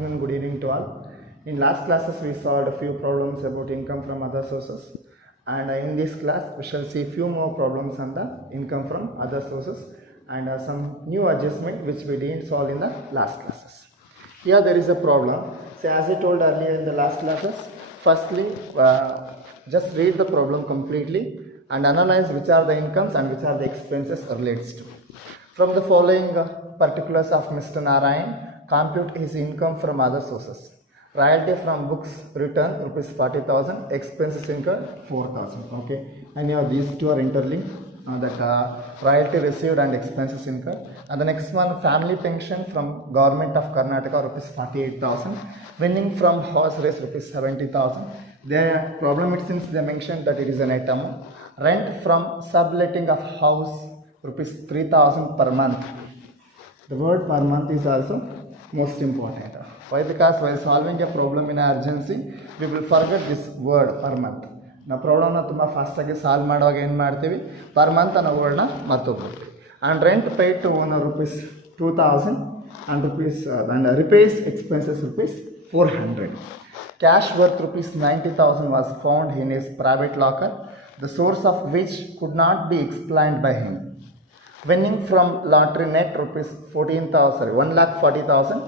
afternoon, good evening to all. In last classes we solved a few problems about income from other sources, and in this class we shall see few more problems on the income from other sources and some new adjustment which we didn't solve in the last classes. Here there is a problem. So as I told earlier in the last classes, firstly just read the problem completely and analyze which are the incomes and which are the expenses relates to. From the following particulars of Mr. Narayan, compute his income from other sources. Royalty from books return rupees 40,000, expenses incurred 4,000. Okay, and here these two are interlinked. Royalty received and expenses incurred. And the next one, family pension from government of Karnataka rupees 48,000, winning from horse race rupees 70,000. The problem is since they mentioned that it is an item. Rent from subletting of house rupees 3,000 per month. The word per month is also most important. Why? Because while solving a problem in urgency, we will forget this word per month. Now problem na tumba fast agi solve ಮಾಡುವಾಗ ಏನು ಮಾಡ್ತೀವಿ per month ಅನ್ನೋ word ನ ಮರ್ತೋಗ್ಬಿಡ್ತೀವಿ. And rent paid to owner rupees 2,000 and repairs expenses rupees 400. Cash worth rupees 90,000 was found in his private locker, the source of which could not be explained by him. Winning from lottery net rupees 1,40,000.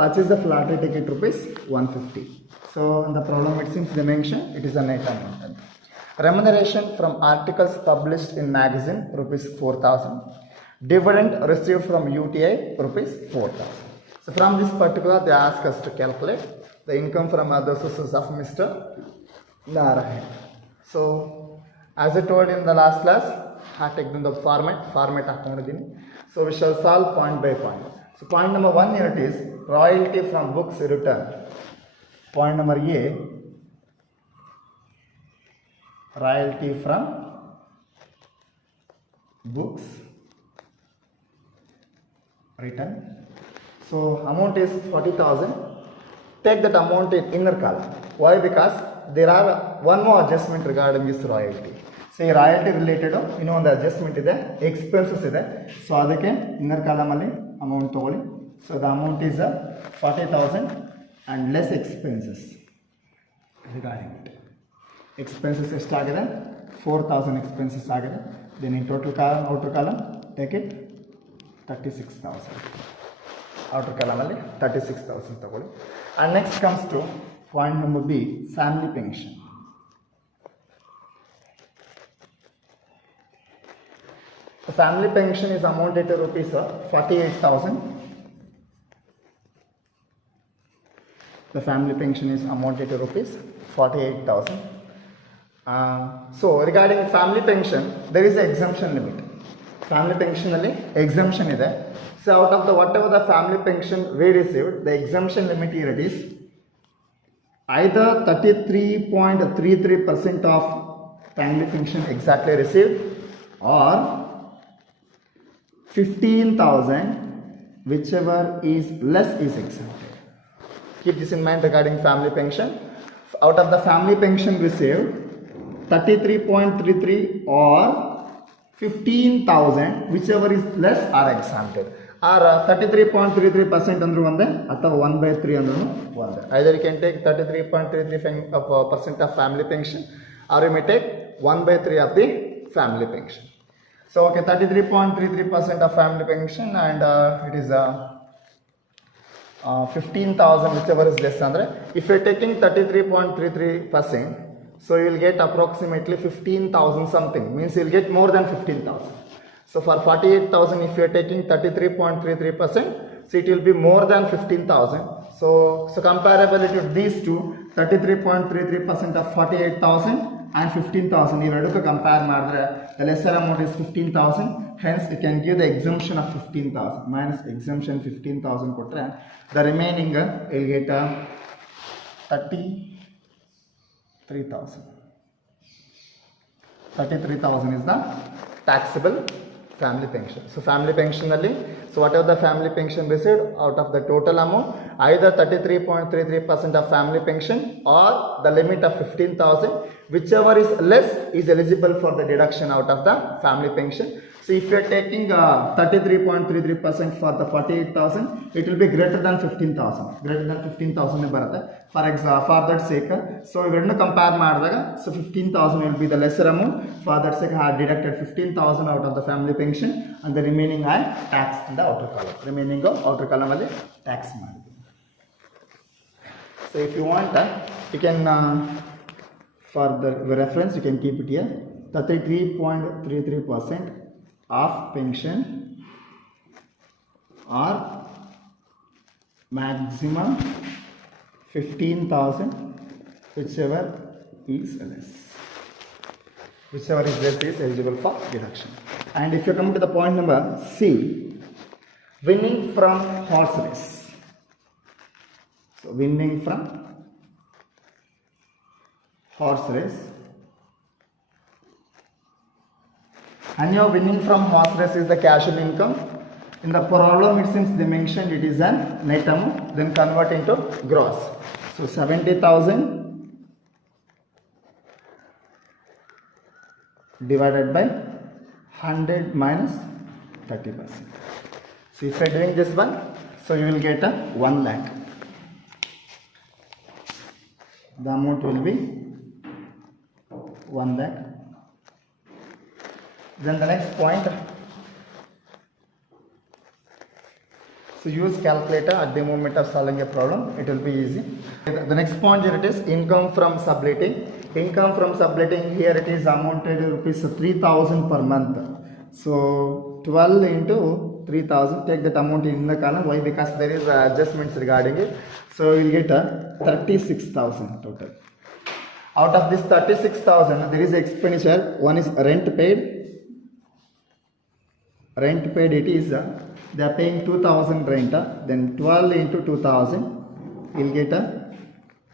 Purchase the lottery ticket rupees 150. So in the problem it seems they mention it is a net amount. Remuneration from articles published in magazine rupees 4,000. Dividend received from UTI rupees 4,000. So from this particular they ask us to calculate the income from other sources of Mr. Narayan. So as I told in the last class, I take the format ಹಾಕೊಂಡಿದ್ದೀನಿ. So we shall solve point by point. So point number 1 here it is royalty from books return. Point number A, royalty from books return. So amount is 40,000. Take that amount in inner column. Why? Because there are one more adjustment regarding this royalty. So royalty related ಇನ್ನೊಂದು adjustment ಇದೆ, expenses ಇದೆ. So ಅದಕ್ಕೆ inner column ಅಲ್ಲಿ amount ತಗೊಳ್ಳಿ. So the amount is 40,000 and less expenses regarding it. Expenses ಎಷ್ಟಾಗಿದೆ 4,000 expenses ಆಗಿದೆ. Then in total column, outer column take it 36,000. Outer column ಅಲ್ಲಿ 36,000 ತಗೊಳ್ಳಿ. And next comes to point number B, family pension. The family pension is amounted to rupees 48,000. The family pension is amounted to rupees 48,000. So regarding family pension, there is an exemption limit. Family pension alli exemption ide. So out of the whatever the family pension we received, the exemption limit here it is either 33.33% of family pension exactly received or 15,000, whichever is less is exempted. Keep this in mind regarding family pension. Out of the family pension received, 33.33 or 15,000, whichever is less are exempted. Or 33.33% under one ಅಥವಾ 1/3 under one. Either you can take 33.33% of family pension, or you may take 1/3 of the family pension. So okay, 33.33% of family pension and it is 15,000 whichever is less. Andre if you are taking 33.33%, so you will get approximately 15,000 something, means you will get more than 15,000. So for 48,000 if you are taking 33.33%, so it will be more than 15,000. So comparability of these two, 33.33% of 48,000 and 15,000, ಇವೆರಡಕ್ಕೂ compare ಮಾಡಿದ್ರೆ the lesser amount is 15,000, hence you can give the exemption of 15,000 minus exemption 15,000 ಕೊಟ್ಟರೆ the remaining will get 33,000. 33,000 is the taxable family pension. So family pension alli, so whatever the family pension received out of the total amount, either 33.33% of family pension or the limit of 15,000, whichever is less is eligible for the deduction out of the family pension. So if you are taking 33.33% for the 48,000, it will be greater than 15,000. Greater than 15,000 for example, for that sake. So we will compare ಮಾಡಿದಾಗ, so 15,000 will be the lesser amount. For that sake, I have deducted 15,000 out of the family pension, and the remaining I tax in the outer column. Remaining outer column ಅಲ್ಲಿ tax ಮಾಡಿದ್ವಿ. So if you want, you can for the reference you can keep it here. 33.33% of pension or maximum 15,000, whichever is less. Whichever is less is eligible for deduction. And if you come to the point number C, winning from horse race. So winning from horse race. And your winning from horse race is the casual income. In the problem, it seems they mentioned it is an net amount, then convert into gross. So 70,000 divided by 100 minus 30%. So if I am doing this one, so you will get a 1 lakh. The amount will be 1 lakh. Then the next point, so use calculator at the moment of solving a problem, it will be easy. The next point here it is income from subletting. Income from subletting, here it is amounted rupees 3,000 per month. So 12 into 3,000, take that amount in the column. Why? Because there is adjustments regarding it. So you will get a 36,000 total. Out of this 36,000, there is expenditure. One is rent paid. Rent paid, it is they are paying 2,000 rent. Then 12 into 2,000, you will get a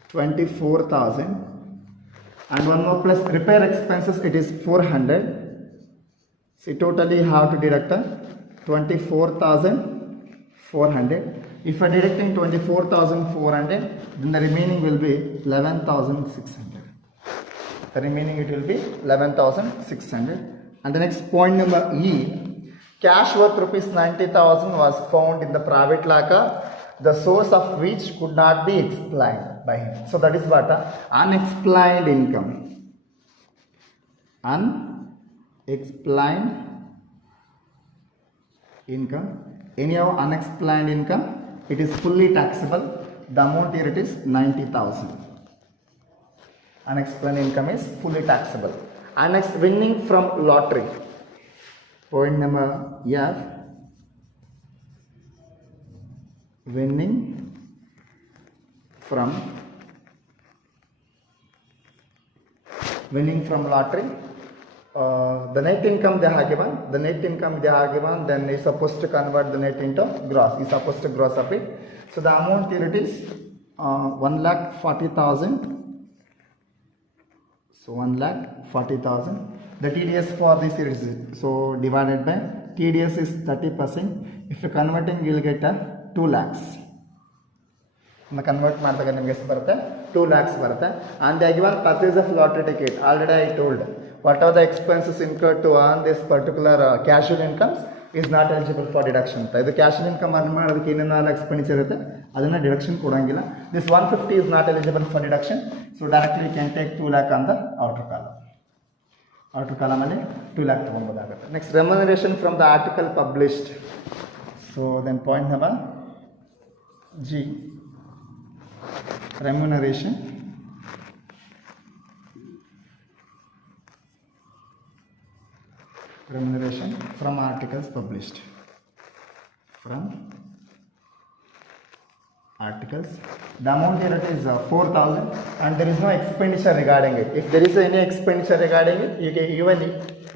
24,000. And one more plus repair expenses, it is 400. So totally you have to deduct 24,400. If I deducting 24,400, then the remaining will be 11,600. The remaining it will be 11,600. And the next point number E, cash worth rupees 90,000 was found in the private locker, the source of which could not be explained by him. So that is what unexplained income. Unexplained income. Any of unexplained income, it is fully taxable. The amount here it is 90,000. Unexplained income is fully taxable. And next, winning from lottery. Point number F, winning from lottery. The net income they have given, then is supposed to convert the net into gross. Is supposed to gross up it. So the amount here it is 1,40,000. So 1,40,000. The TDS for this is so divided by TDS is 30%. If you converting, you will get 2 lakhs. Convert ಮಾಡಿದಾಗ ನಿಮಗೆ ಎಷ್ಟು ಬರುತ್ತೆ 2 lakhs ಬರುತ್ತೆ. And they given purchase of lottery ticket. Already I told what are the expenses incurred to earn this particular casual incomes is not eligible for deduction. ಇದು casual income earn ಮಾಡೋದಕ್ಕೆ ಏನೇನೆಲ್ಲ expenditure ಇರುತ್ತೆ ಅದನ್ನ deduction ಕೊಡಂಗಿಲ್ಲ. This 150 is not eligible for deduction. So directly you can take 2 lakh on the outer column. Outer column ಅಲ್ಲಿ 2 lakh ತಗೊಳ್ಳೋದಾಗುತ್ತೆ. Next, remuneration from the article published. So then point number G, remuneration from articles published. From articles, the amount here it is 4,000 and there is no expenditure regarding it. If there is any expenditure regarding it, you can even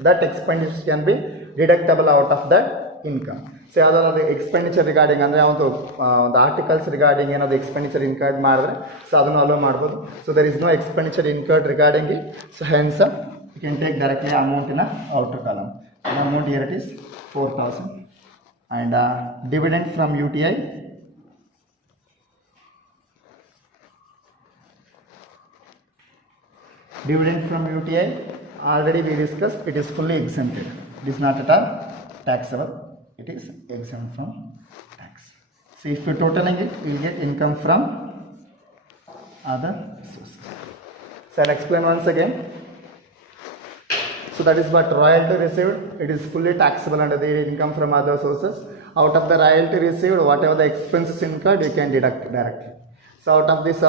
that expenditure can be deductible out of that income. So the expenditure regarding andre the articles regarding the expenditure incurred ಮಾಡಿದ್ರೆ so ಅದನ್ನು allow ಮಾಡಬಹುದು. So there is no expenditure incurred regarding it, so hence you can take directly amount in a outer column. The amount here it is 4,000. And dividend from UTI, Dividend from UTI, already we discussed, it is fully exempted. It is not at all taxable. It is exempt from tax. So if you totaling it, you will get income from other sources. So I'll explain once again. So that is what royalty received. It is fully taxable under the income from other sources. Out of the royalty received, whatever the expenses incurred, you can deduct directly. So out of this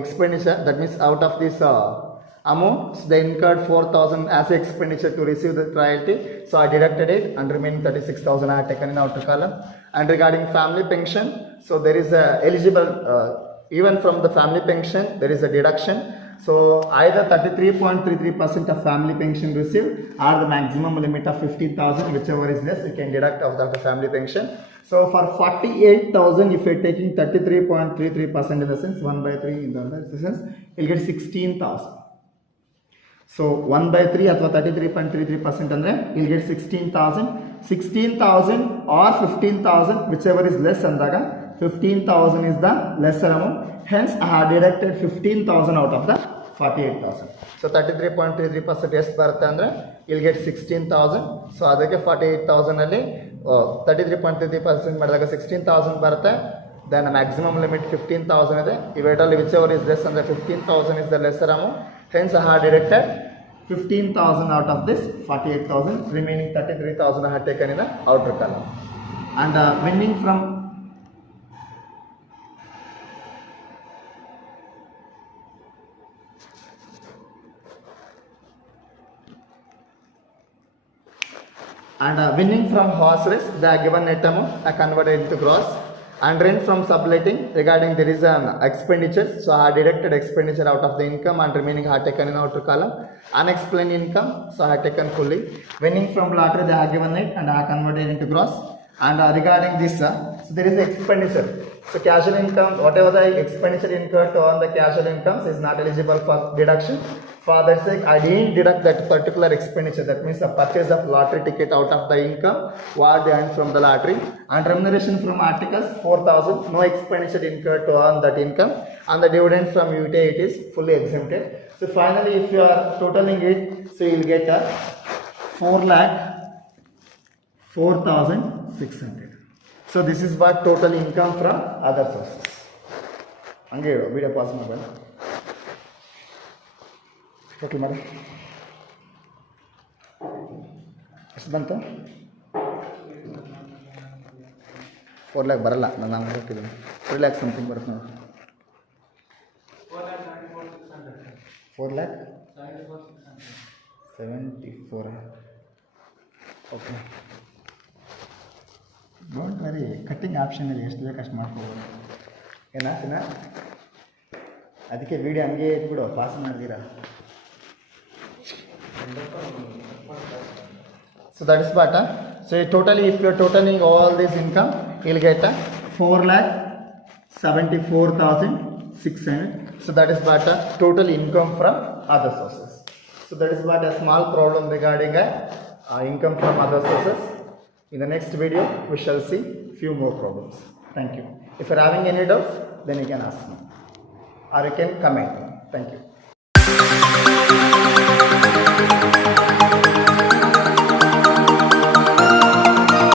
expenditure, that means out of this amount, they incurred 4,000 as expenditure to receive the royalty. So I deducted it, and remaining 36,000 I have taken in outer column. And regarding family pension, so there is a eligible, even from the family pension, there is a deduction. So either 33.33% of family pension received or the maximum limit of 15,000, whichever is less, you can deduct out of the family pension. So for 48,000, if you are taking 33.33% in the sense 1 by 3 in the sense, you will get 16,000. So 1 by 3 or 33.33% andre you will get 16,000. 16,000 or 15,000, whichever is less andaga 15,000 is the lesser amount. Hence I have deducted 15,000 out of the 48,000. So 33.33% ಎಷ್ಟು ಬರುತ್ತೆ ಅಂದರೆ you'll get 16,000. So ಅದಕ್ಕೆ 48,000 ಅಲ್ಲಿ 33.33% ಮಾಡಿದಾಗ 16,000 ಬರುತ್ತೆ. Then maximum limit 15,000 ಇದೆ. Iವೆರಡರಲ್ಲಿ whichever is less ಅಂದರೆ 15,000 is the lesser amount. Hence I have deducted 15,000 out of this 48,000. Remaining 33,000 I have taken in the outer column. And winning from winning from horse race, they are given net amount, I converted into gross. And rent from subletting, regarding there is an expenditure, so I deducted expenditure out of the income and remaining I have taken in outer column. Unexplained income, so I have taken fully. Winning from lottery, they are given net and I have converted into gross. And regarding this, so there is expenditure. So casual income, whatever the expenditure incurred to earn the casual incomes is not eligible for deduction. For that sake, I didn't deduct that particular expenditure. That means the purchase of lottery ticket out of the income what they earned from the lottery. And remuneration from articles 4,000, no expenditure incurred to earn that income. And the dividend from UTI, it is fully exempted. So finally, if you are totaling it, so you will get a 4,04,600. So this is what total income from other sources. Ange video pause ಮಾಡಿ total ಮಾಡಿ ಎಷ್ಟು ಬಂತು 4 lakh ಬರಲ್ಲ ನಾನು ಹಾಕಿದ್ದೀನಿ 3 lakh something ಬರುತ್ತೆ ನೋಡಿ 4 lakh 74 okay don't worry cutting option ಇದೆ ಎಷ್ಟು ಬೇಕು ಅಷ್ಟು ಮಾಡ್ಕೋಬೋದು ಏನಾಗ್ತೀನ ಅದಕ್ಕೆ ವಿಡಿಯೋ ಹಂಗೆ ಇಟ್ಬಿಡು ಪಾಸ್ ಮಾಡಿದ್ದೀರಾ. So that is what so totally if you are totaling all this income you will get 4,74,600. so that is what total income from other sources. So that is what a small problem regarding income from other sources. In the next video we shall see few more problems. Thank you. If you are having any doubts, then you can ask me or you can comment. Thank you.